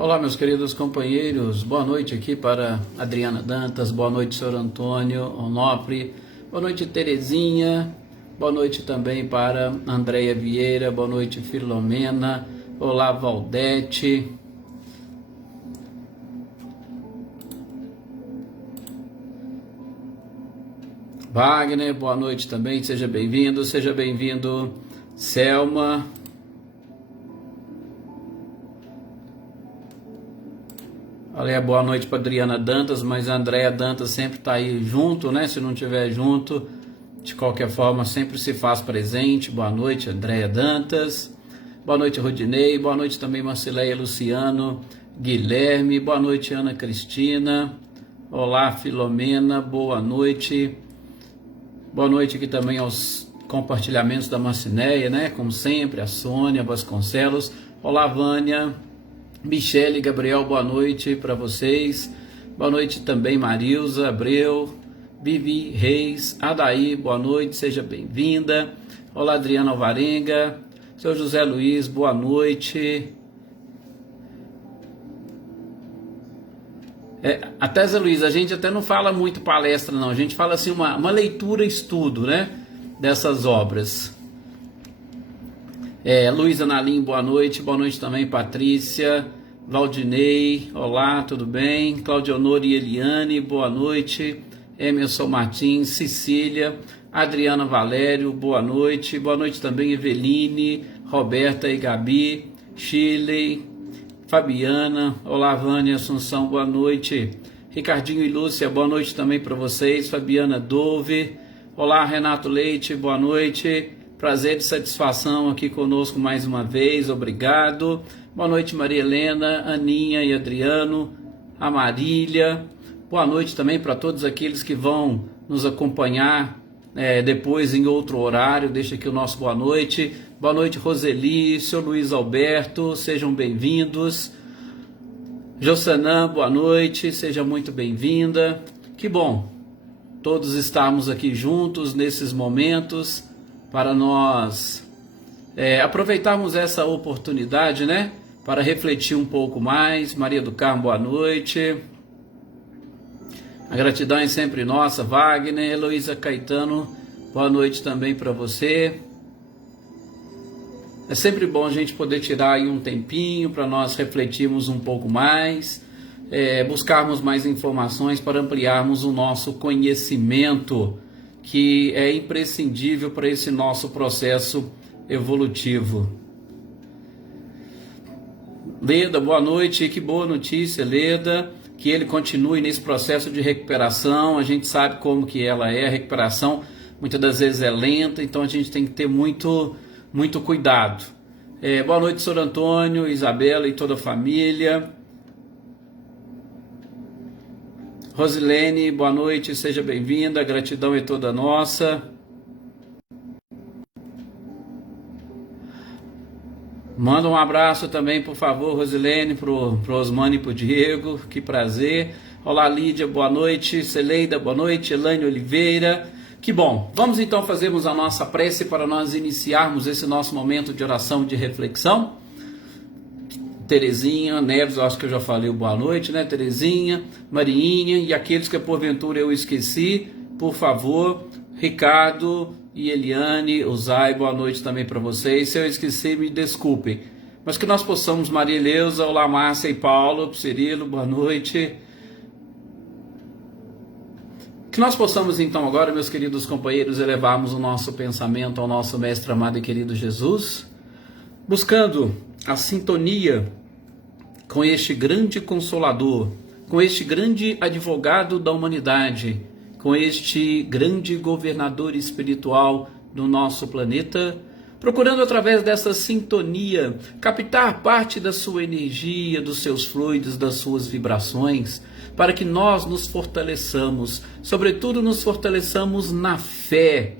Olá, meus queridos companheiros, boa noite aqui para Adriana Dantas, boa noite, senhor Antônio Onofre, boa noite, Terezinha, boa noite também para Andréia Vieira, boa noite, Filomena, olá, Valdete. Wagner, boa noite também, seja bem-vindo, Selma. Olha, boa noite para Adriana Dantas, mas a Andréia Dantas sempre está aí junto, né? Se não estiver junto, de qualquer forma, sempre se faz presente. Boa noite, Andréia Dantas. Boa noite, Rodinei. Boa noite também, Marcileia Luciano, Guilherme. Boa noite, Ana Cristina. Olá, Filomena. Boa noite. Boa noite aqui também aos compartilhamentos da Marcineia, né? Como sempre, a Sônia Vasconcelos. Olá, Vânia. Michele, Gabriel, boa noite para vocês. Boa noite também, Marilza Abreu, Vivi Reis, Adaí, boa noite, seja bem-vinda. Olá, Adriana Alvarenga, seu José Luiz, boa noite. Até Zé Luiz, a gente até não fala muito palestra não, a gente fala assim uma leitura, estudo, né, dessas obras. Luísa Nalim, boa noite também, Patrícia, Valdinei, olá, tudo bem? Claudionor e Eliane, boa noite. Emerson Martins, Cecília, Adriana Valério, boa noite também, Eveline, Roberta e Gabi, Shirley, Fabiana, olá, Vânia Assunção, boa noite. Ricardinho e Lúcia, boa noite também para vocês. Fabiana Dove, olá, Renato Leite, boa noite. Prazer e satisfação aqui conosco mais uma vez, obrigado. Boa noite, Maria Helena, Aninha e Adriano, a Marília. Boa noite também para todos aqueles que vão nos acompanhar depois em outro horário. Deixa aqui o nosso boa noite. Boa noite, Roseli, seu Luiz Alberto, sejam bem-vindos. Josanã, boa noite, seja muito bem-vinda. Que bom todos estarmos aqui juntos nesses momentos, para nós aproveitarmos essa oportunidade, né, para refletir um pouco mais. Maria do Carmo, boa noite. A gratidão é sempre nossa. Wagner, Heloísa Caetano, boa noite também para você. É sempre bom a gente poder tirar aí um tempinho para nós refletirmos um pouco mais, buscarmos mais informações para ampliarmos o nosso conhecimento, que é imprescindível para esse nosso processo evolutivo. Leda, boa noite, que boa notícia, Leda, que ele continue nesse processo de recuperação. A gente sabe como que ela é, a recuperação muitas das vezes é lenta, então a gente tem que ter muito cuidado. Boa noite, senhor Antônio, Isabela e toda a família. Rosilene, boa noite, seja bem-vinda, a gratidão é toda nossa. Manda um abraço também, por favor, Rosilene, pro Osmano e pro Diego, que prazer. Olá, Lídia, boa noite. Celeida, boa noite. Elaine Oliveira, que bom. Vamos então fazermos a nossa prece para nós iniciarmos esse nosso momento de oração, de reflexão. Terezinha, Neves, eu acho que eu já falei boa noite, né? Terezinha, Mariinha e aqueles que porventura eu esqueci, por favor, Ricardo e Eliane, Uzai, boa noite também para vocês. Se eu esqueci, me desculpem. Mas que nós possamos, Maria Eleusa, olá, Márcia e Paulo, Cirilo, boa noite. Que nós possamos então agora, meus queridos companheiros, elevarmos o nosso pensamento ao nosso mestre amado e querido Jesus, buscando a sintonia com este grande consolador, com este grande advogado da humanidade, com este grande governador espiritual do nosso planeta, procurando através dessa sintonia captar parte da sua energia, dos seus fluidos, das suas vibrações, para que nós nos fortaleçamos, sobretudo nos fortaleçamos na fé,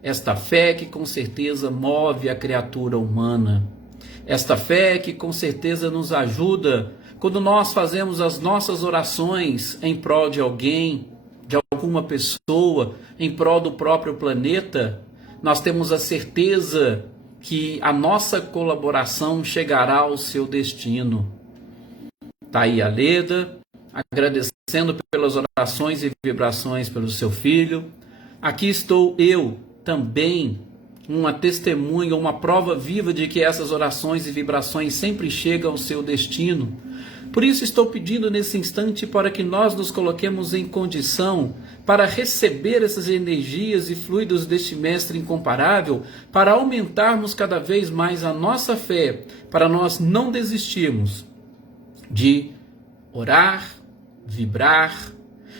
esta fé que com certeza move a criatura humana. Esta fé que com certeza nos ajuda quando nós fazemos as nossas orações em prol de alguém, de alguma pessoa, em prol do próprio planeta, nós temos a certeza que a nossa colaboração chegará ao seu destino. Thaí Aleda, agradecendo pelas orações e vibrações pelo seu filho. Aqui estou eu também, uma testemunha, uma prova viva de que essas orações e vibrações sempre chegam ao seu destino. Por isso estou pedindo nesse instante para que nós nos coloquemos em condição para receber essas energias e fluidos deste Mestre incomparável, para aumentarmos cada vez mais a nossa fé, para nós não desistirmos de orar, vibrar,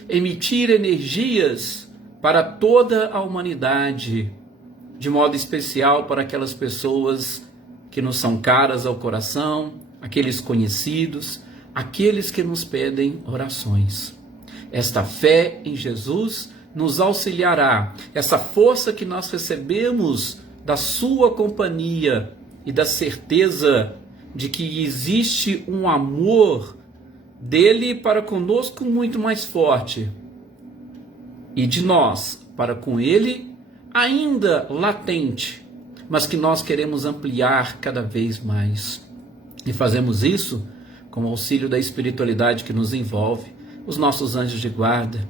emitir energias para toda a humanidade, de modo especial para aquelas pessoas que nos são caras ao coração, aqueles conhecidos, aqueles que nos pedem orações. Esta fé em Jesus nos auxiliará, essa força que nós recebemos da sua companhia e da certeza de que existe um amor dele para conosco muito mais forte, e de nós para com ele ainda latente, mas que nós queremos ampliar cada vez mais. E fazemos isso com o auxílio da espiritualidade que nos envolve, os nossos anjos de guarda,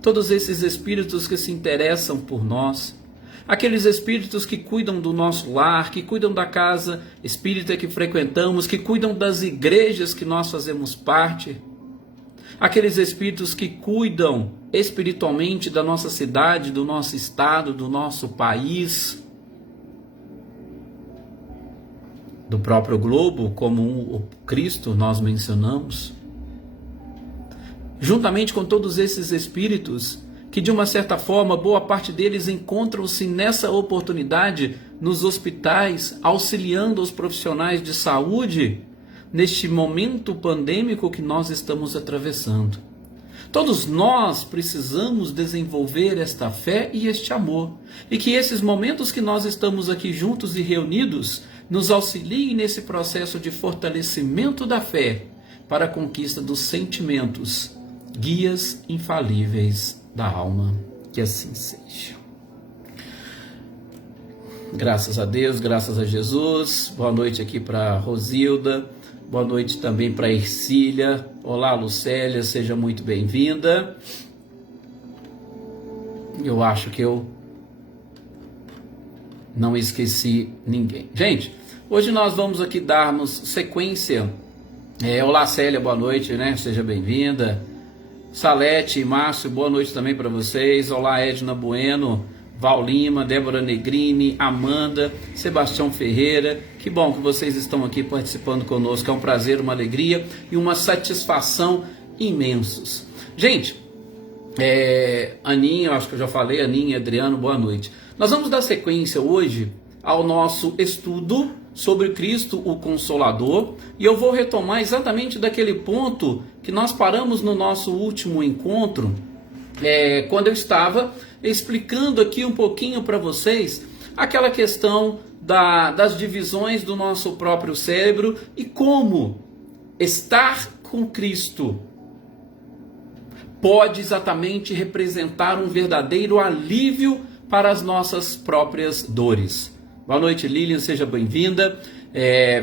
todos esses espíritos que se interessam por nós, aqueles espíritos que cuidam do nosso lar, que cuidam da casa espírita que frequentamos, que cuidam das igrejas que nós fazemos parte, aqueles espíritos que cuidam espiritualmente da nossa cidade, do nosso estado, do nosso país, do próprio globo, como o Cristo nós mencionamos, juntamente com todos esses espíritos que de uma certa forma boa parte deles encontram-se nessa oportunidade nos hospitais, auxiliando os profissionais de saúde neste momento pandêmico que nós estamos atravessando. Todos nós precisamos desenvolver esta fé e este amor, e que esses momentos que nós estamos aqui juntos e reunidos nos auxiliem nesse processo de fortalecimento da fé para a conquista dos sentimentos, guias infalíveis da alma. Que assim seja. Graças a Deus, graças a Jesus. Boa noite aqui para Rosilda. Boa noite também para Ercília. Olá, Lucélia, seja muito bem-vinda. Eu acho que eu não esqueci ninguém. Gente, hoje nós vamos aqui darmos sequência. Olá, Célia, boa noite, né? Seja bem-vinda. Salete e Márcio, boa noite também para vocês. Olá, Edna Bueno, Val Lima, Débora Negrini, Amanda, Sebastião Ferreira. Que bom que vocês estão aqui participando conosco. É um prazer, uma alegria e uma satisfação imensos. Gente, Aninha, acho que eu já falei, Aninha e Adriano, boa noite. Nós vamos dar sequência hoje ao nosso estudo sobre Cristo, o Consolador, e eu vou retomar exatamente daquele ponto que nós paramos no nosso último encontro, quando eu estava explicando aqui um pouquinho para vocês aquela questão das divisões do nosso próprio cérebro e como estar com Cristo pode exatamente representar um verdadeiro alívio para as nossas próprias dores. Boa noite, Lilian, seja bem-vinda.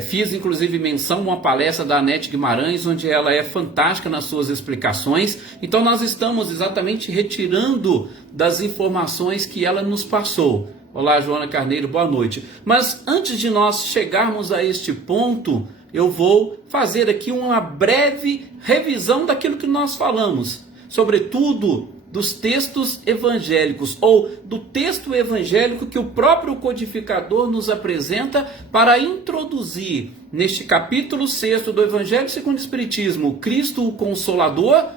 Fiz inclusive menção a uma palestra da Anete Guimarães, onde ela é fantástica nas suas explicações. Então nós estamos exatamente retirando das informações que ela nos passou. Olá, Joana Carneiro, boa noite. Mas antes de nós chegarmos a este ponto, eu vou fazer aqui uma breve revisão daquilo que nós falamos, sobretudo dos textos evangélicos, ou do texto evangélico que o próprio codificador nos apresenta para introduzir neste capítulo 6 do Evangelho segundo o Espiritismo, Cristo o Consolador,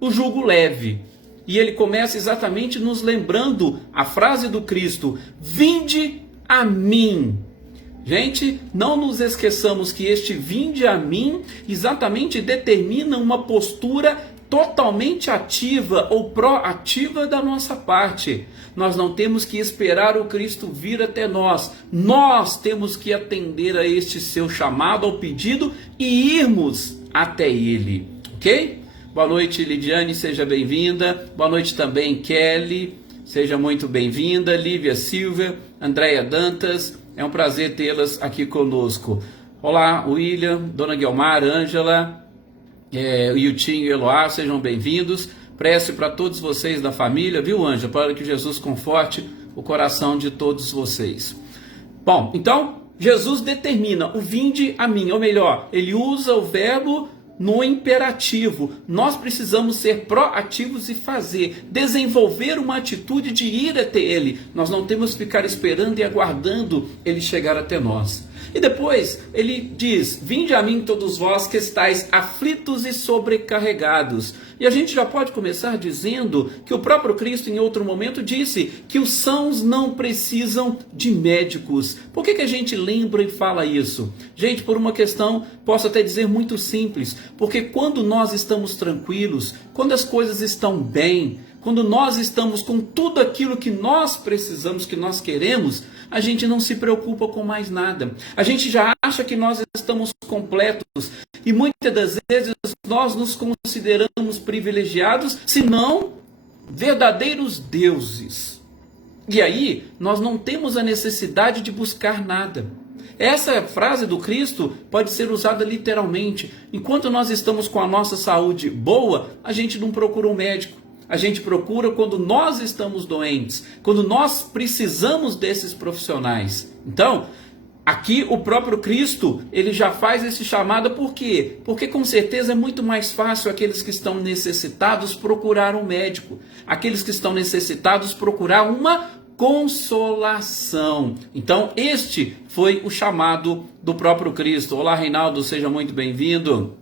o jugo leve. E ele começa exatamente nos lembrando a frase do Cristo: vinde a mim. Gente, não nos esqueçamos que este vinde a mim exatamente determina uma postura totalmente ativa ou proativa da nossa parte. Nós não temos que esperar o Cristo vir até nós. Nós temos que atender a este seu chamado, ao pedido, e irmos até ele. Ok? Boa noite, Lidiane, seja bem-vinda. Boa noite também, Kelly, seja muito bem-vinda. Lívia Silva, Andréia Dantas, é um prazer tê-las aqui conosco. Olá, William, Dona Guilmar, Ângela, o Yutinho e o Eloá, sejam bem-vindos. Prece para todos vocês da família, viu, Ângela? Para que Jesus conforte o coração de todos vocês. Bom, então, Jesus determina o vinde a mim, ou melhor, ele usa o verbo no imperativo. Nós precisamos ser proativos e fazer, desenvolver uma atitude de ir até ele. Nós não temos que ficar esperando e aguardando ele chegar até nós. E depois ele diz: vinde a mim todos vós que estáis aflitos e sobrecarregados. E a gente já pode começar dizendo que o próprio Cristo em outro momento disse que os sãos não precisam de médicos. Por que a gente lembra e fala isso? Gente, por uma questão, posso até dizer muito simples, porque quando nós estamos tranquilos, quando as coisas estão bem, quando nós estamos com tudo aquilo que nós precisamos, que nós queremos, a gente não se preocupa com mais nada. A gente já acha que nós estamos completos e muitas das vezes nós nos consideramos privilegiados, se não verdadeiros deuses. E aí nós não temos a necessidade de buscar nada. Essa frase do Cristo pode ser usada literalmente. Enquanto nós estamos com a nossa saúde boa, a gente não procura um médico. A gente procura quando nós estamos doentes, quando nós precisamos desses profissionais. Então, aqui o próprio Cristo, ele já faz esse chamado, por quê? Porque com certeza é muito mais fácil aqueles que estão necessitados procurar um médico, aqueles que estão necessitados procurar uma consolação. Então, este foi o chamado do próprio Cristo. Olá, Reinaldo, seja muito bem-vindo.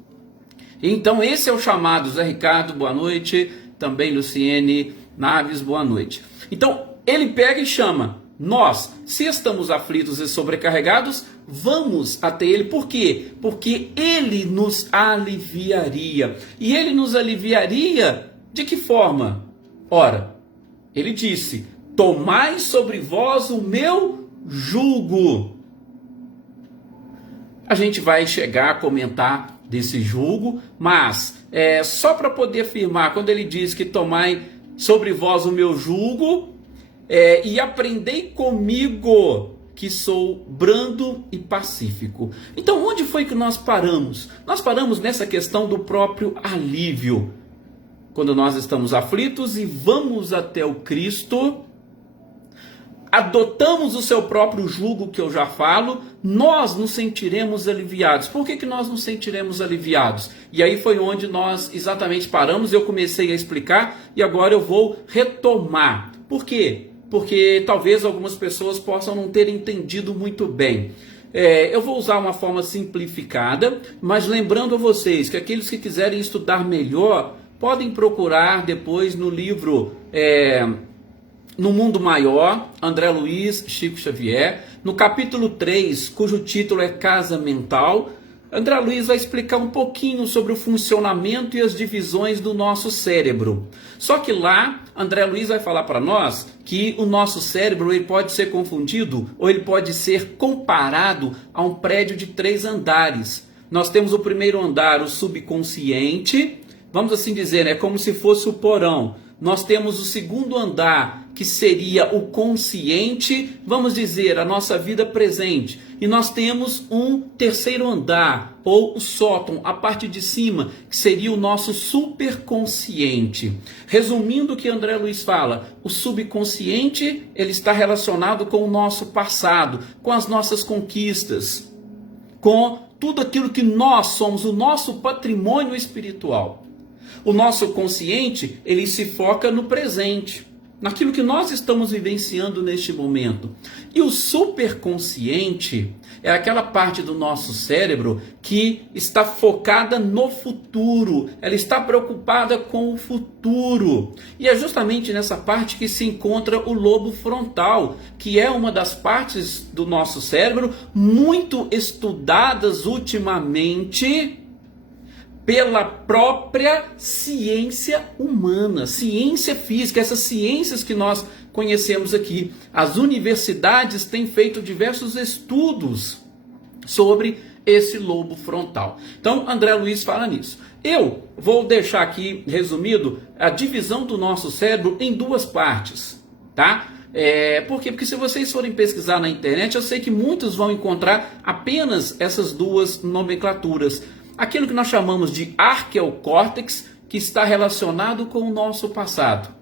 Então, esse é o chamado. Zé Ricardo, boa noite. Também Luciene Naves, boa noite. Então, ele pega e chama. Nós, se estamos aflitos e sobrecarregados, vamos até ele. Por quê? Porque ele nos aliviaria. E ele nos aliviaria de que forma? Ora, ele disse: tomai sobre vós o meu jugo. A gente vai chegar a comentar desse jugo, mas só para poder afirmar, quando ele diz que tomai sobre vós o meu jugo e aprendei comigo, que sou brando e pacífico. Então, onde foi que nós paramos? Nós paramos nessa questão do próprio alívio. Quando nós estamos aflitos e vamos até o Cristo, adotamos o seu próprio jugo, que eu já falo, nós nos sentiremos aliviados. Por que nós nos sentiremos aliviados? E aí foi onde nós exatamente paramos, eu comecei a explicar e agora eu vou retomar. Por quê? Porque talvez algumas pessoas possam não ter entendido muito bem. Eu vou usar uma forma simplificada, mas lembrando a vocês que aqueles que quiserem estudar melhor, podem procurar depois no livro No Mundo Maior, André Luiz, Chico Xavier, no capítulo 3, cujo título é Casa Mental. André Luiz vai explicar um pouquinho sobre o funcionamento e as divisões do nosso cérebro. Só que lá, André Luiz vai falar para nós que o nosso cérebro ele pode ser confundido ou ele pode ser comparado a um prédio de 3 andares. Nós temos o primeiro andar, o subconsciente, vamos assim dizer, é como se fosse o porão. Nós temos o segundo andar, que seria o consciente, vamos dizer, a nossa vida presente. E nós temos um terceiro andar, ou o sótão, a parte de cima, que seria o nosso superconsciente. Resumindo o que André Luiz fala, o subconsciente ele está relacionado com o nosso passado, com as nossas conquistas, com tudo aquilo que nós somos, o nosso patrimônio espiritual. O nosso consciente, ele se foca no presente, naquilo que nós estamos vivenciando neste momento. E o superconsciente é aquela parte do nosso cérebro que está focada no futuro, ela está preocupada com o futuro. E é justamente nessa parte que se encontra o lobo frontal, que é uma das partes do nosso cérebro muito estudadas ultimamente pela própria ciência humana, ciência física, essas ciências que nós conhecemos aqui. As universidades têm feito diversos estudos sobre esse lobo frontal. Então, André Luiz fala nisso. Eu vou deixar aqui resumido a divisão do nosso cérebro em 2 partes, tá? Por quê? Porque se vocês forem pesquisar na internet, eu sei que muitos vão encontrar apenas essas 2 nomenclaturas. aquilo que nós chamamos de arqueocórtex, que está relacionado com o nosso passado.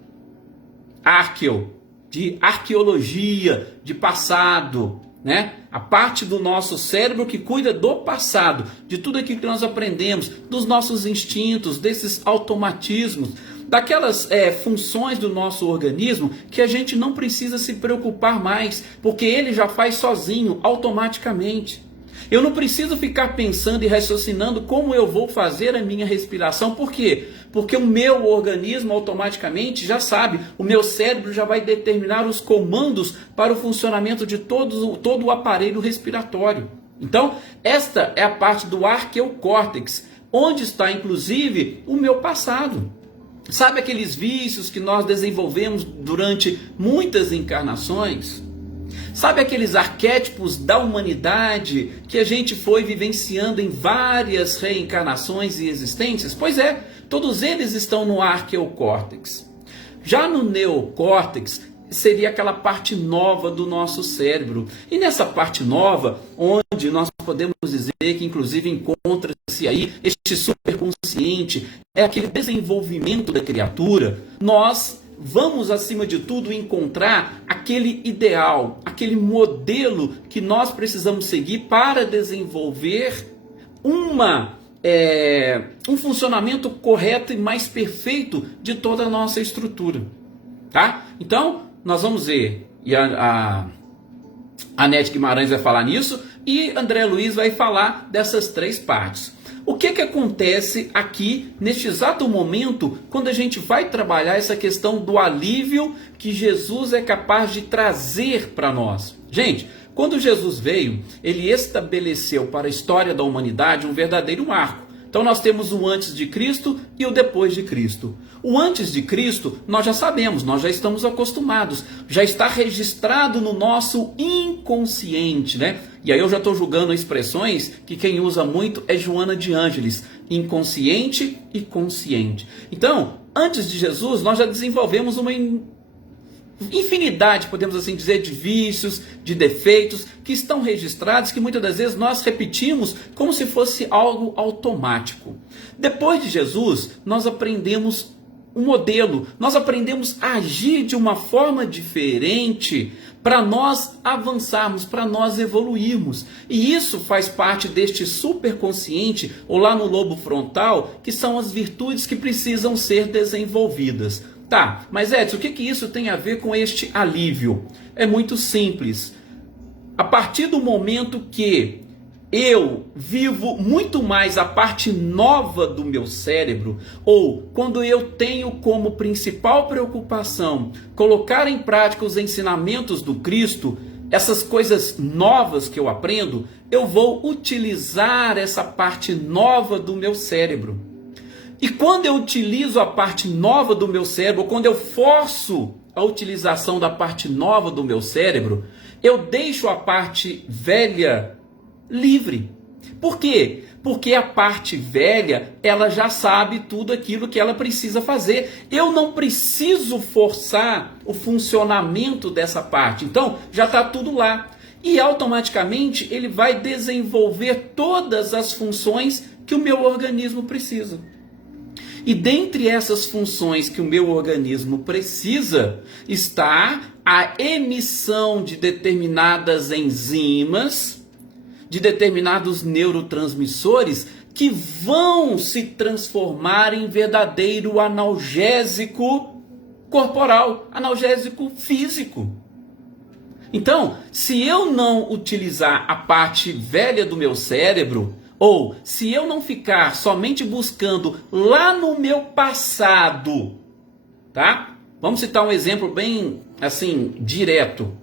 Arqueo, de arqueologia, de passado, né? A parte do nosso cérebro que cuida do passado, de tudo aquilo que nós aprendemos, dos nossos instintos, desses automatismos, daquelas funções do nosso organismo que a gente não precisa se preocupar mais, porque ele já faz sozinho, automaticamente. Eu não preciso ficar pensando e raciocinando como eu vou fazer a minha respiração. Por quê? Porque o meu organismo automaticamente já sabe, o meu cérebro já vai determinar os comandos para o funcionamento de todo o aparelho respiratório. Então, esta é a parte do arqueocórtex, onde está inclusive o meu passado. Sabe aqueles vícios que nós desenvolvemos durante muitas encarnações? Sabe aqueles arquétipos da humanidade que a gente foi vivenciando em várias reencarnações e existências? Pois é, todos eles estão no arqueocórtex. Já no neocórtex seria aquela parte nova do nosso cérebro. E nessa parte nova, onde nós podemos dizer que inclusive encontra-se aí este superconsciente, é aquele desenvolvimento da criatura, nós vamos, acima de tudo, encontrar aquele ideal, aquele modelo que nós precisamos seguir para desenvolver um funcionamento correto e mais perfeito de toda a nossa estrutura. Tá? Então, nós vamos ver, e a Anete Guimarães vai falar nisso, e André Luiz vai falar dessas três partes. O que acontece aqui, neste exato momento, quando a gente vai trabalhar essa questão do alívio que Jesus é capaz de trazer para nós? Gente, quando Jesus veio, ele estabeleceu para a história da humanidade um verdadeiro marco. Então nós temos o antes de Cristo e o depois de Cristo. O antes de Cristo nós já sabemos, nós já estamos acostumados, já está registrado no nosso inconsciente, né? E aí eu já estou julgando expressões que quem usa muito é Joana de Ângeles, inconsciente e consciente. Então, antes de Jesus nós já desenvolvemos uma infinidade, podemos assim dizer, de vícios, de defeitos que estão registrados, que muitas das vezes nós repetimos como se fosse algo automático. Depois de Jesus, nós aprendemos um modelo, nós aprendemos a agir de uma forma diferente para nós avançarmos, para nós evoluirmos. E isso faz parte deste superconsciente, ou lá no lobo frontal, que são as virtudes que precisam ser desenvolvidas. Tá, mas Edson, o que isso tem a ver com este alívio? É muito simples. A partir do momento que eu vivo muito mais a parte nova do meu cérebro, ou quando eu tenho como principal preocupação colocar em prática os ensinamentos do Cristo, essas coisas novas que eu aprendo, eu vou utilizar essa parte nova do meu cérebro. E quando eu utilizo a parte nova do meu cérebro, quando eu forço a utilização da parte nova do meu cérebro, eu deixo a parte velha livre. Por quê? Porque a parte velha, ela já sabe tudo aquilo que ela precisa fazer. Eu não preciso forçar o funcionamento dessa parte. Então, já está tudo lá. E automaticamente ele vai desenvolver todas as funções que o meu organismo precisa. E dentre essas funções que o meu organismo precisa, está a emissão de determinadas enzimas, de determinados neurotransmissores que vão se transformar em verdadeiro analgésico corporal, analgésico físico. Então, se eu não utilizar a parte velha do meu cérebro, ou se eu não ficar somente buscando lá no meu passado, tá? Vamos citar um exemplo bem assim, direto.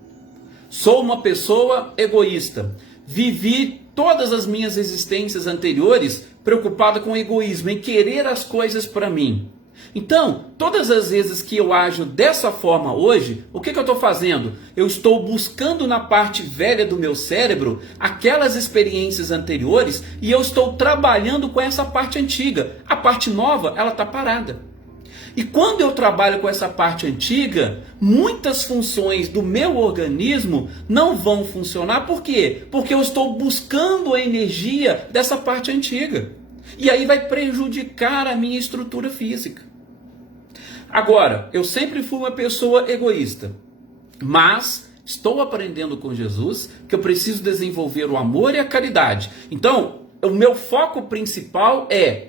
Sou uma pessoa egoísta. Vivi todas as minhas existências anteriores preocupada com o egoísmo, em querer as coisas para mim. Então, todas as vezes que eu ajo dessa forma hoje, o que eu estou fazendo? Eu estou buscando na parte velha do meu cérebro aquelas experiências anteriores e eu estou trabalhando com essa parte antiga. A parte nova, ela está parada. E quando eu trabalho com essa parte antiga, muitas funções do meu organismo não vão funcionar. Por quê? Porque eu estou buscando a energia dessa parte antiga. E aí vai prejudicar a minha estrutura física. Agora, eu sempre fui uma pessoa egoísta, mas estou aprendendo com Jesus que eu preciso desenvolver o amor e a caridade. Então, o meu foco principal é,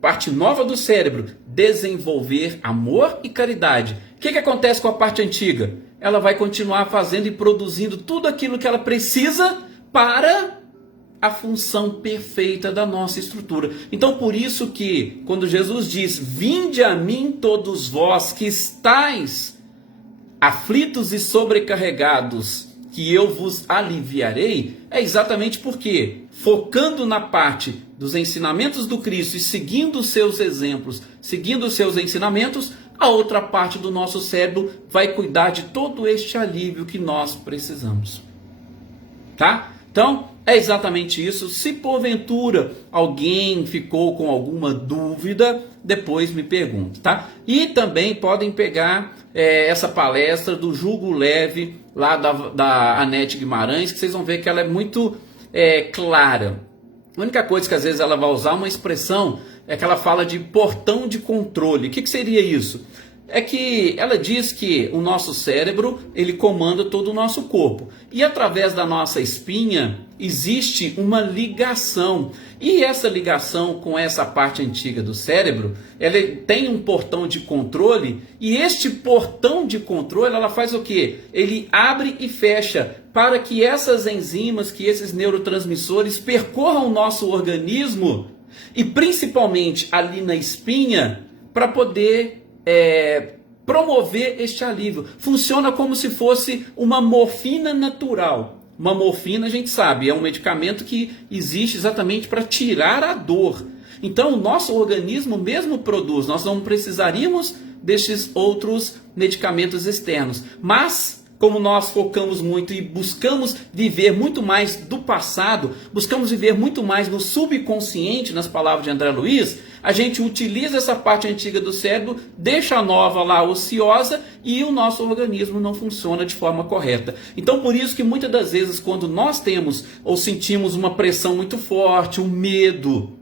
parte nova do cérebro, desenvolver amor e caridade. O que acontece com a parte antiga? Ela vai continuar fazendo e produzindo tudo aquilo que ela precisa para a função perfeita da nossa estrutura. Então, por isso que, quando Jesus diz, vinde a mim todos vós que estáis aflitos e sobrecarregados, que eu vos aliviarei, é exatamente porque, focando na parte dos ensinamentos do Cristo e seguindo os seus exemplos, seguindo os seus ensinamentos, a outra parte do nosso cérebro vai cuidar de todo este alívio que nós precisamos. Tá? Então, é exatamente isso. Se porventura alguém ficou com alguma dúvida, depois me pergunte, tá? E também podem pegar essa palestra do Jugo Leve, lá da Anete Guimarães, que vocês vão ver que ela é muito clara. A única coisa que às vezes ela vai usar uma expressão é que ela fala de portão de controle. O que seria isso? É que ela diz que o nosso cérebro, ele comanda todo o nosso corpo. E através da nossa espinha existe uma ligação. E essa ligação com essa parte antiga do cérebro, ela tem um portão de controle. E este portão de controle, ela faz o quê? Ele abre e fecha para que essas enzimas, que esses neurotransmissores percorram o nosso organismo. E principalmente ali na espinha, para poder promover este alívio. Funciona como se fosse uma morfina natural. Uma morfina, a gente sabe, é um medicamento que existe exatamente para tirar a dor. Então o nosso organismo mesmo produz, nós não precisaríamos destes outros medicamentos externos. Mas, como nós focamos muito e buscamos viver muito mais do passado, buscamos viver muito mais no subconsciente, nas palavras de André Luiz, a gente utiliza essa parte antiga do cérebro, deixa a nova lá ociosa e o nosso organismo não funciona de forma correta. Então, por isso que muitas das vezes, quando nós temos ou sentimos uma pressão muito forte, um medo,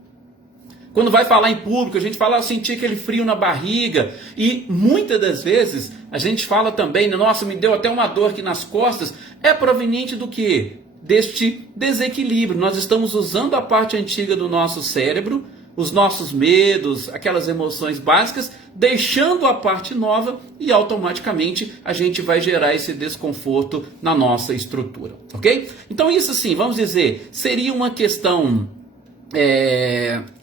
quando vai falar em público, a gente fala, eu senti aquele frio na barriga. E muitas das vezes a gente fala também, nossa, me deu até uma dor aqui nas costas. É proveniente do quê? Deste desequilíbrio. Nós estamos usando a parte antiga do nosso cérebro, os nossos medos, aquelas emoções básicas, deixando a parte nova e automaticamente a gente vai gerar esse desconforto na nossa estrutura. Ok? Então isso sim, vamos dizer, seria uma questão...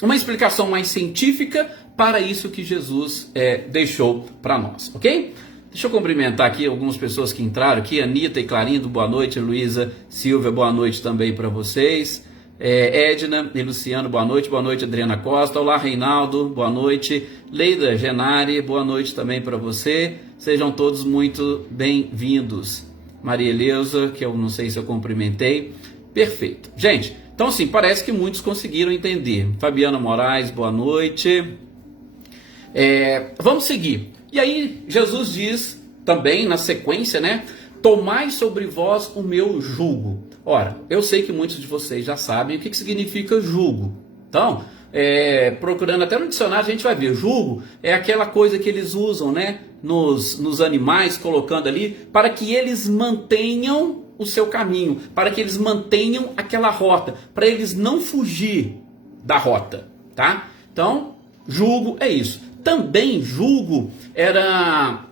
uma explicação mais científica para isso que Jesus deixou para nós, ok? Deixa eu cumprimentar aqui algumas pessoas que entraram aqui, Anitta e Clarindo, boa noite, Luísa Silvia, boa noite também para vocês, Edna e Luciano, boa noite, Adriana Costa, olá Reinaldo, boa noite, Leida Genari, boa noite também para você, sejam todos muito bem-vindos, Maria Eleusa, que eu não sei se eu cumprimentei, perfeito, gente. Então, assim, parece que muitos conseguiram entender. Fabiana Moraes, boa noite. Vamos seguir. E aí, Jesus diz também, na sequência, né? Tomai sobre vós o meu jugo. Ora, eu sei que muitos de vocês já sabem o que significa jugo. Então, procurando até no dicionário, a gente vai ver. Jugo é aquela coisa que eles usam, né? Nos animais, colocando ali, para que eles mantenham o seu caminho, para que eles mantenham aquela rota, para eles não fugir da rota, tá? Então, jugo é isso. Também jugo era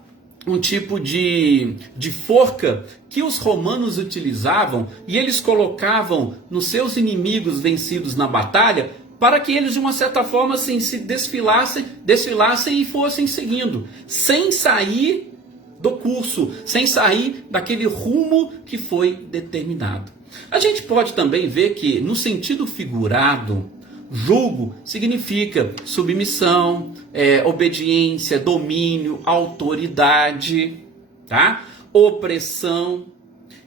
um tipo de forca que os romanos utilizavam e eles colocavam nos seus inimigos vencidos na batalha para que eles de uma certa forma assim, se desfilassem e fossem seguindo, sem sair do curso, sem sair daquele rumo que foi determinado. A gente pode também ver que, no sentido figurado, jugo significa submissão, obediência, domínio, autoridade, tá? Opressão.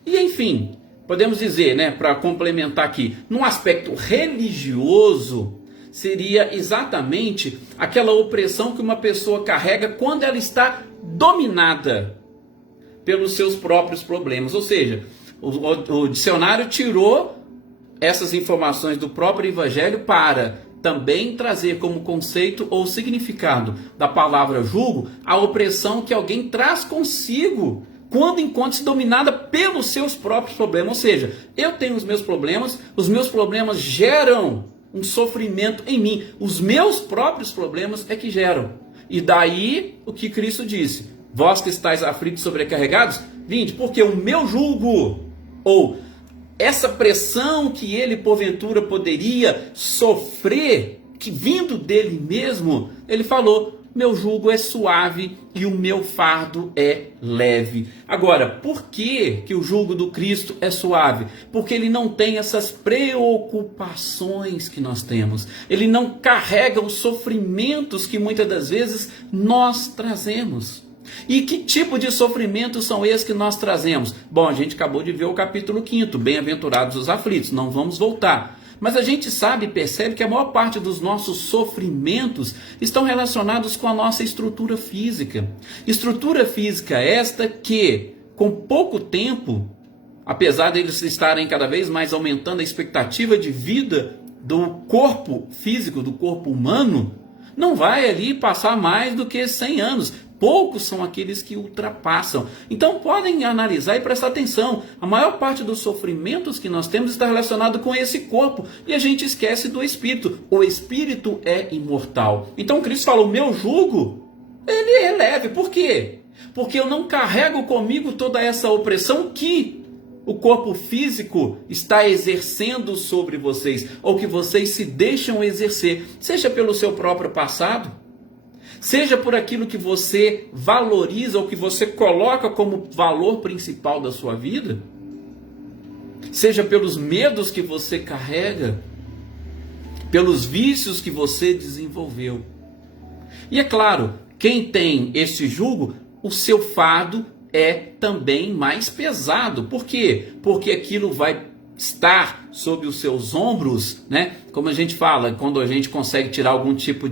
E, enfim, podemos dizer, né, para complementar aqui, num aspecto religioso, seria exatamente aquela opressão que uma pessoa carrega quando ela está dominada pelos seus próprios problemas. Ou seja, o dicionário tirou essas informações do próprio evangelho para também trazer como conceito ou significado da palavra jugo a opressão que alguém traz consigo quando encontra-se dominada pelos seus próprios problemas. Ou seja, eu tenho os meus problemas geram um sofrimento em mim. Os meus próprios problemas é que geram. E daí o que Cristo disse: vós que estáis aflitos e sobrecarregados, vinde, porque o meu jugo, ou essa pressão que ele porventura poderia sofrer, que vindo dele mesmo, ele falou: meu jugo é suave e o meu fardo é leve. Agora, por que o jugo do Cristo é suave? Porque ele não tem essas preocupações que nós temos. Ele não carrega os sofrimentos que muitas das vezes nós trazemos. E que tipo de sofrimentos são esses que nós trazemos? Bom, a gente acabou de ver o capítulo 5, bem-aventurados os aflitos, não vamos voltar. Mas a gente sabe e percebe que a maior parte dos nossos sofrimentos estão relacionados com a nossa estrutura física. Estrutura física esta que, com pouco tempo, apesar deles estarem cada vez mais aumentando a expectativa de vida do corpo físico, do corpo humano, não vai ali passar mais do que 100 anos. Poucos são aqueles que ultrapassam. Então podem analisar e prestar atenção. A maior parte dos sofrimentos que nós temos está relacionado com esse corpo. E a gente esquece do espírito. O espírito é imortal. Então Cristo falou: meu jugo, ele é leve. Por quê? Porque eu não carrego comigo toda essa opressão que o corpo físico está exercendo sobre vocês. Ou que vocês se deixam exercer. Seja pelo seu próprio passado, seja por aquilo que você valoriza ou que você coloca como valor principal da sua vida, seja pelos medos que você carrega, pelos vícios que você desenvolveu. E é claro, quem tem esse jugo, o seu fardo é também mais pesado. Por quê? Porque aquilo vai estar sobre os seus ombros, né? Como a gente fala, quando a gente consegue tirar algum tipo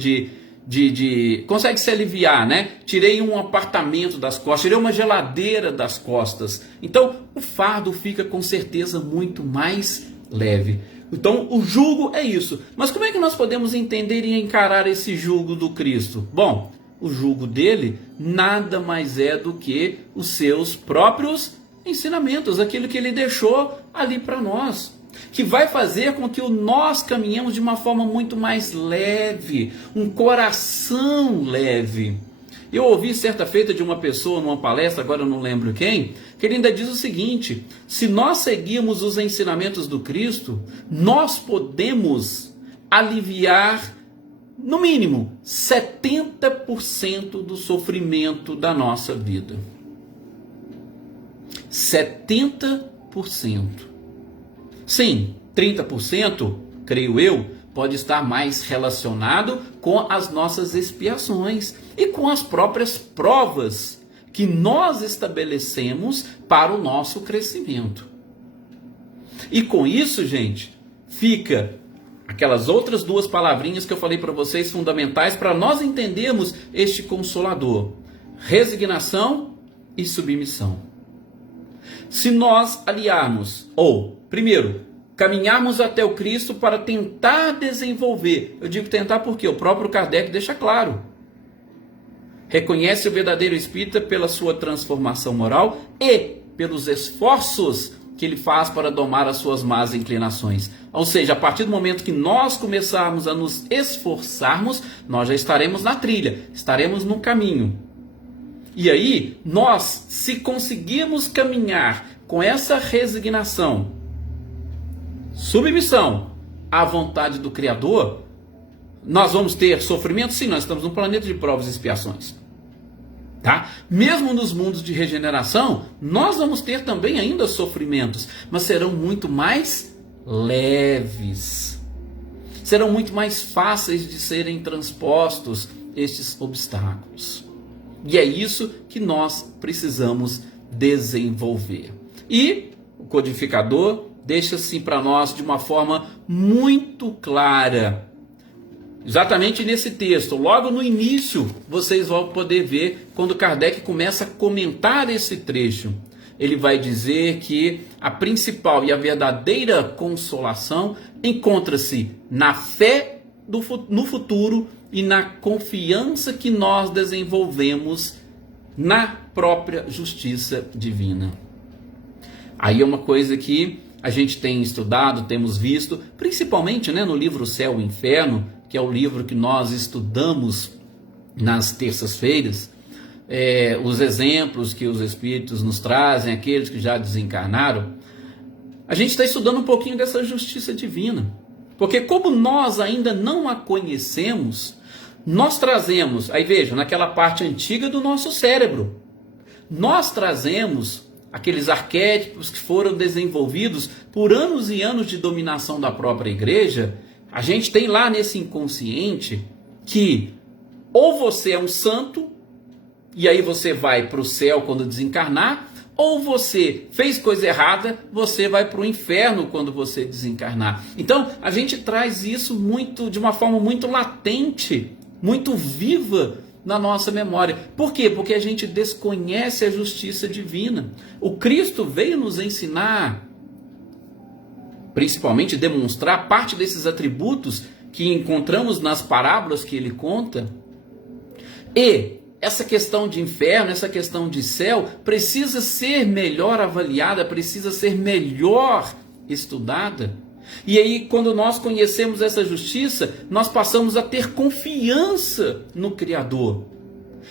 consegue se aliviar, né? Tirei um apartamento das costas, tirei uma geladeira das costas. Então, o fardo fica com certeza muito mais leve. Então, o jugo é isso. Mas como é que nós podemos entender e encarar esse jugo do Cristo? Bom, o jugo dele nada mais é do que os seus próprios ensinamentos, aquilo que ele deixou ali para nós, que vai fazer com que nós caminhemos de uma forma muito mais leve, um coração leve. Eu ouvi certa feita de uma pessoa numa palestra, agora eu não lembro quem, que ele ainda diz o seguinte: se nós seguirmos os ensinamentos do Cristo, nós podemos aliviar, no mínimo, 70% do sofrimento da nossa vida. 70%. Sim, 30%, creio eu, pode estar mais relacionado com as nossas expiações e com as próprias provas que nós estabelecemos para o nosso crescimento. E com isso, gente, fica aquelas outras duas palavrinhas que eu falei para vocês, fundamentais para nós entendermos este Consolador: resignação e submissão. Se nós aliarmos, ou, primeiro, caminharmos até o Cristo para tentar desenvolver, eu digo tentar porque o próprio Kardec deixa claro, reconhece o verdadeiro espírita pela sua transformação moral e pelos esforços que ele faz para domar as suas más inclinações. Ou seja, a partir do momento que nós começarmos a nos esforçarmos, nós já estaremos na trilha, estaremos no caminho. E aí, nós, se conseguirmos caminhar com essa resignação, submissão à vontade do Criador, nós vamos ter sofrimento? Sim, nós estamos num planeta de provas e expiações. Tá? Mesmo nos mundos de regeneração, nós vamos ter também ainda sofrimentos, mas serão muito mais leves. Serão muito mais fáceis de serem transpostos estes obstáculos. E é isso que nós precisamos desenvolver. E o codificador deixa assim para nós de uma forma muito clara. Exatamente nesse texto, logo no início, vocês vão poder ver quando Kardec começa a comentar esse trecho. Ele vai dizer que a principal e a verdadeira consolação encontra-se na fé no futuro e na confiança que nós desenvolvemos na própria justiça divina. Aí é uma coisa que a gente tem estudado, temos visto, principalmente, no livro Céu e Inferno, que é o livro que nós estudamos nas terças-feiras, os exemplos que os Espíritos nos trazem, aqueles que já desencarnaram. A gente está estudando um pouquinho dessa justiça divina, porque como nós ainda não a conhecemos, nós trazemos, aí veja, naquela parte antiga do nosso cérebro, nós trazemos aqueles arquétipos que foram desenvolvidos por anos e anos de dominação da própria igreja. A gente tem lá nesse inconsciente que ou você é um santo, e aí você vai para o céu quando desencarnar, ou você fez coisa errada, você vai para o inferno quando você desencarnar. Então, a gente traz isso de uma forma muito latente, muito viva na nossa memória. Por quê? Porque a gente desconhece a justiça divina. O Cristo veio nos ensinar, principalmente demonstrar parte desses atributos que encontramos nas parábolas que ele conta. E essa questão de inferno, essa questão de céu, precisa ser melhor avaliada, precisa ser melhor estudada. E aí, quando nós conhecemos essa justiça, nós passamos a ter confiança no Criador.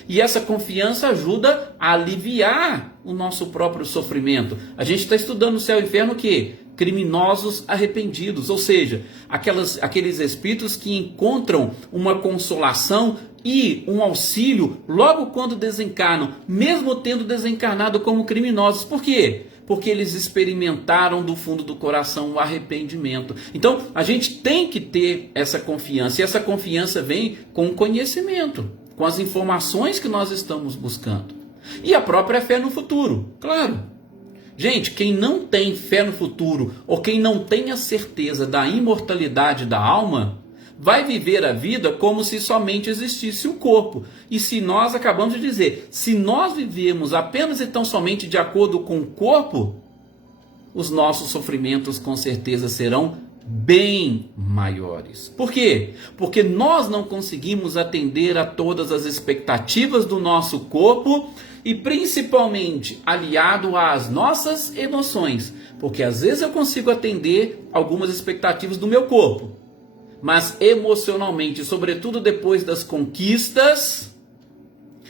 E essa confiança ajuda a aliviar o nosso próprio sofrimento. A gente está estudando o céu e o inferno o quê? Criminosos arrependidos, ou seja, aqueles espíritos que encontram uma consolação e um auxílio logo quando desencarnam, mesmo tendo desencarnado como criminosos. Por quê? Porque eles experimentaram do fundo do coração o arrependimento. Então, a gente tem que ter essa confiança, e essa confiança vem com o conhecimento, com as informações que nós estamos buscando. E a própria fé no futuro, claro. Gente, quem não tem fé no futuro, ou quem não tem a certeza da imortalidade da alma, vai viver a vida como se somente existisse o corpo. E se nós acabamos de dizer, se nós vivemos apenas e tão somente de acordo com o corpo, os nossos sofrimentos com certeza serão bem maiores. Por quê? Porque nós não conseguimos atender a todas as expectativas do nosso corpo e principalmente aliado às nossas emoções. Porque às vezes eu consigo atender algumas expectativas do meu corpo, mas emocionalmente, sobretudo depois das conquistas,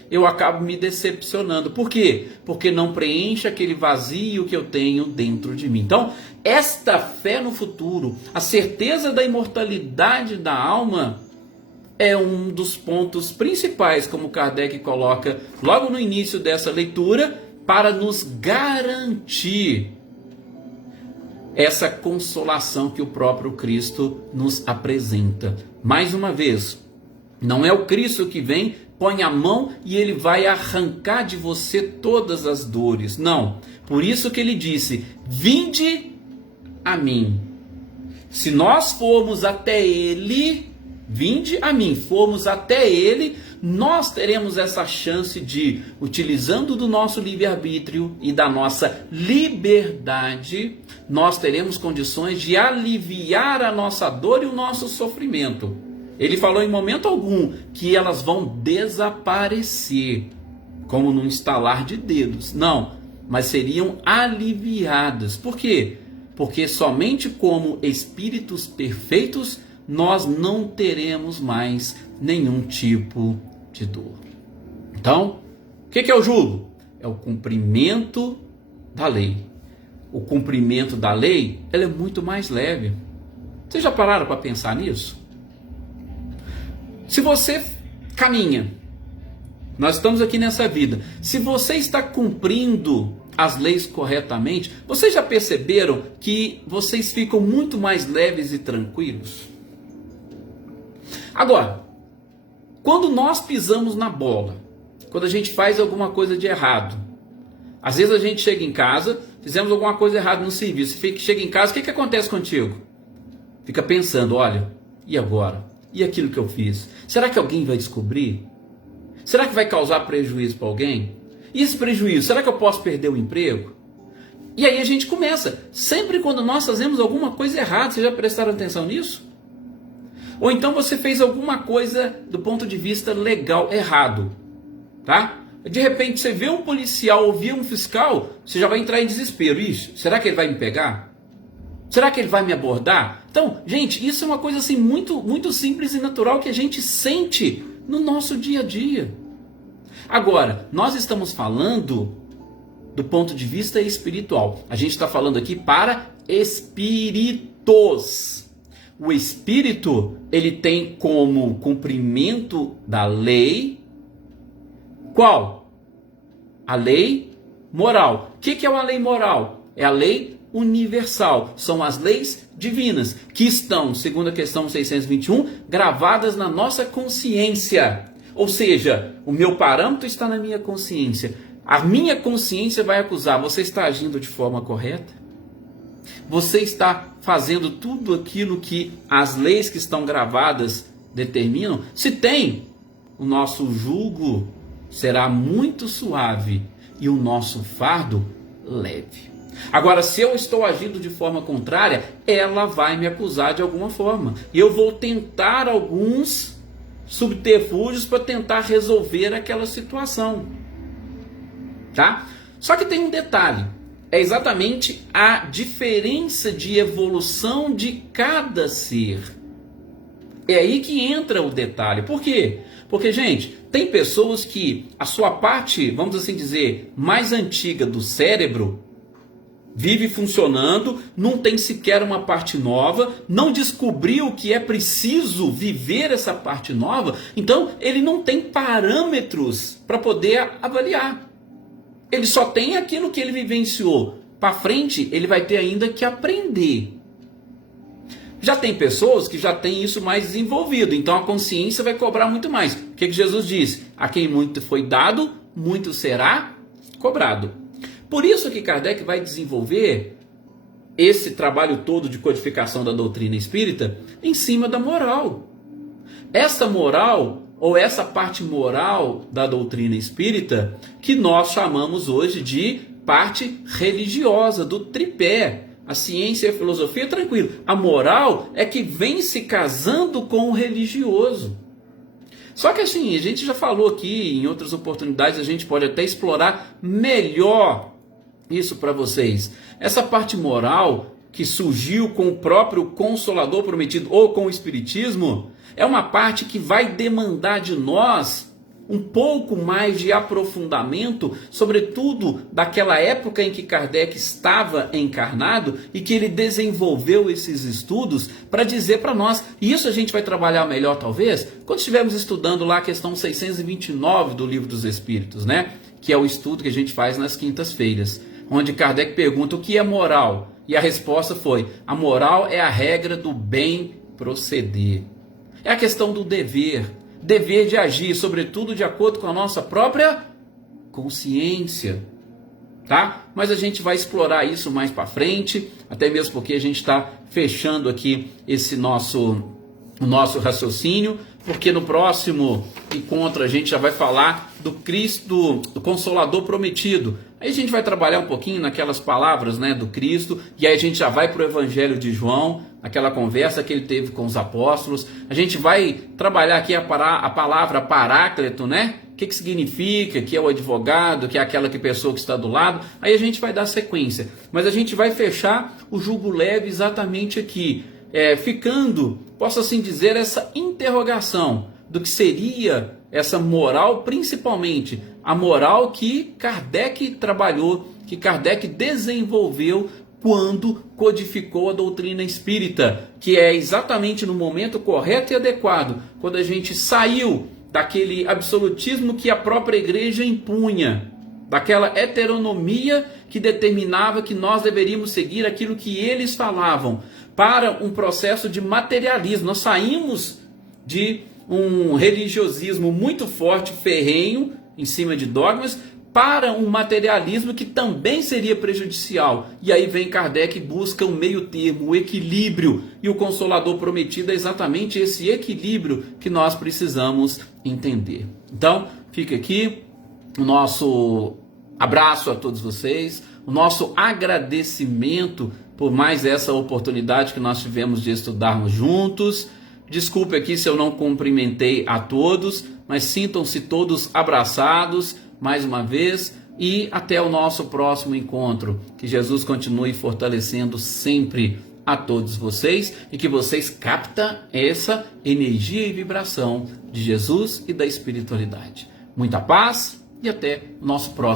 eu acabo me decepcionando. Por quê? Porque não preenche aquele vazio que eu tenho dentro de mim. Então, esta fé no futuro, a certeza da imortalidade da alma, é um dos pontos principais, como Kardec coloca logo no início dessa leitura, para nos garantir essa consolação que o próprio Cristo nos apresenta. Mais uma vez, não é o Cristo que vem, põe a mão e ele vai arrancar de você todas as dores. Não. Por isso que ele disse, vinde a mim. Se nós formos até ele, vinde a mim, formos até ele, nós teremos essa chance de, utilizando do nosso livre-arbítrio e da nossa liberdade, nós teremos condições de aliviar a nossa dor e o nosso sofrimento. Ele falou em momento algum que elas vão desaparecer, como num estalar de dedos. Não, mas seriam aliviadas. Por quê? Porque somente como espíritos perfeitos nós não teremos mais nenhum tipo de dor. Então, o que é o jugo? É o cumprimento da lei. O cumprimento da lei, ela é muito mais leve. Vocês já pararam para pensar nisso? Se você caminha, nós estamos aqui nessa vida, se você está cumprindo as leis corretamente, vocês já perceberam que vocês ficam muito mais leves e tranquilos? Agora, quando nós pisamos na bola, quando a gente faz alguma coisa de errado, às vezes a gente chega em casa, fizemos alguma coisa errada no serviço, chega em casa, o que acontece contigo? Fica pensando, olha, e agora? E aquilo que eu fiz? Será que alguém vai descobrir? Será que vai causar prejuízo para alguém? E esse prejuízo, será que eu posso perder o emprego? E aí a gente começa, sempre quando nós fazemos alguma coisa errada, vocês já prestaram atenção nisso? Ou então você fez alguma coisa do ponto de vista legal errado, tá? De repente você vê um policial ou vê um fiscal, você já vai entrar em desespero. Ixi, será que ele vai me pegar? Será que ele vai me abordar? Então, gente, isso é uma coisa assim muito, muito simples e natural que a gente sente no nosso dia a dia. Agora, nós estamos falando do ponto de vista espiritual. A gente está falando aqui para espíritos. O espírito, ele tem como cumprimento da lei, qual? A lei moral. O que é uma lei moral? É a lei universal. São as leis divinas, que estão, segundo a questão 621, gravadas na nossa consciência. Ou seja, o meu parâmetro está na minha consciência. A minha consciência vai acusar, você está agindo de forma correta? Você está fazendo tudo aquilo que as leis que estão gravadas determinam? Se tem, o nosso jugo será muito suave e o nosso fardo leve. Agora, se eu estou agindo de forma contrária, ela vai me acusar de alguma forma. E eu vou tentar alguns subterfúgios para tentar resolver aquela situação. Tá? Só que tem um detalhe. É exatamente a diferença de evolução de cada ser. É aí que entra o detalhe. Por quê? Porque, gente, tem pessoas que a sua parte, vamos assim dizer, mais antiga do cérebro vive funcionando, não tem sequer uma parte nova, não descobriu que é preciso viver essa parte nova, então ele não tem parâmetros para poder avaliar. Ele só tem aquilo que ele vivenciou. Para frente, ele vai ter ainda que aprender. Já tem pessoas que já têm isso mais desenvolvido, então a consciência vai cobrar muito mais. O que Jesus disse? A quem muito foi dado, muito será cobrado. Por isso que Kardec vai desenvolver esse trabalho todo de codificação da doutrina espírita em cima da moral. Essa moral, ou essa parte moral da doutrina espírita, que nós chamamos hoje de parte religiosa, do tripé. A ciência e a filosofia, tranquilo. A moral é que vem se casando com o religioso. Só que assim, a gente já falou aqui, em outras oportunidades, a gente pode até explorar melhor isso para vocês. Essa parte moral que surgiu com o próprio Consolador Prometido ou com o Espiritismo, é uma parte que vai demandar de nós um pouco mais de aprofundamento, sobretudo daquela época em que Kardec estava encarnado e que ele desenvolveu esses estudos para dizer para nós. E isso a gente vai trabalhar melhor, talvez, quando estivermos estudando lá a questão 629 do Livro dos Espíritos, né? Que é o estudo que a gente faz nas quintas-feiras, onde Kardec pergunta o que é moral. E a resposta foi: a moral é a regra do bem proceder. É a questão do dever de agir, sobretudo de acordo com a nossa própria consciência, tá? Mas a gente vai explorar isso mais para frente, até mesmo porque a gente está fechando aqui esse nosso raciocínio, porque no próximo encontro a gente já vai falar do Cristo, do Consolador Prometido. Aí a gente vai trabalhar um pouquinho naquelas palavras, né, do Cristo, e aí a gente já vai para o Evangelho de João, aquela conversa que ele teve com os apóstolos. A gente vai trabalhar aqui a palavra Paráclito, né? O que significa, que é o advogado, que é aquela pessoa que está do lado. Aí a gente vai dar sequência. Mas a gente vai fechar o jugo leve exatamente aqui, ficando, posso assim dizer, essa interrogação do que seria essa moral, principalmente a moral que Kardec trabalhou, que Kardec desenvolveu quando codificou a doutrina espírita, que é exatamente no momento correto e adequado, quando a gente saiu daquele absolutismo que a própria igreja impunha, daquela heteronomia que determinava que nós deveríamos seguir aquilo que eles falavam, para um processo de materialismo. Nós saímos de um religiosismo muito forte, ferrenho, em cima de dogmas, para um materialismo que também seria prejudicial. E aí vem Kardec e busca um meio termo, o equilíbrio. E o Consolador Prometido é exatamente esse equilíbrio que nós precisamos entender. Então, fica aqui o nosso abraço a todos vocês, o nosso agradecimento por mais essa oportunidade que nós tivemos de estudarmos juntos. Desculpe aqui se eu não cumprimentei a todos, mas sintam-se todos abraçados mais uma vez e até o nosso próximo encontro. Que Jesus continue fortalecendo sempre a todos vocês e que vocês captem essa energia e vibração de Jesus e da espiritualidade. Muita paz e até o nosso próximo